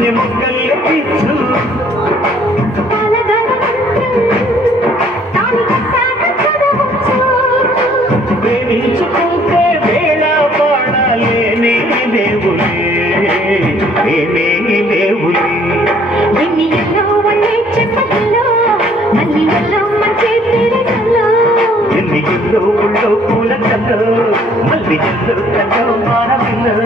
మల్లె మొగ్గల్లో పిచ్చు ప్రేమించుకుంటే వేళ పాడాలేనే దేవులే నేనే దేవులే ఎన్ని ఎల్లో ఉళ్ళో పూల కల్లో మళ్ళీ ఎల్లో కల్లో మారవిల్లో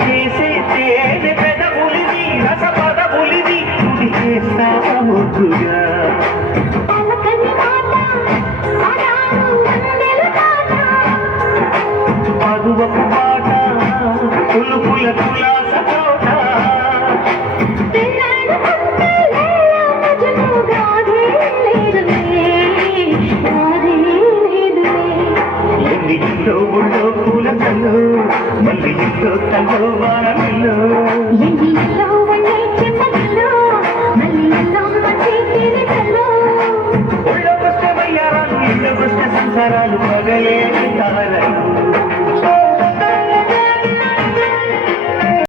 చేసే తేనె పెదవులిది రసపదవులిది కుడి చేస్తాముగా పదువపు పాట పులుపుల కులాస తోట ఎన్ని ఇంట్లో ఊళ్ళో పూల కళ్ళు మళ్ళీ ఇంట్లో కళ్ళు వానల్లో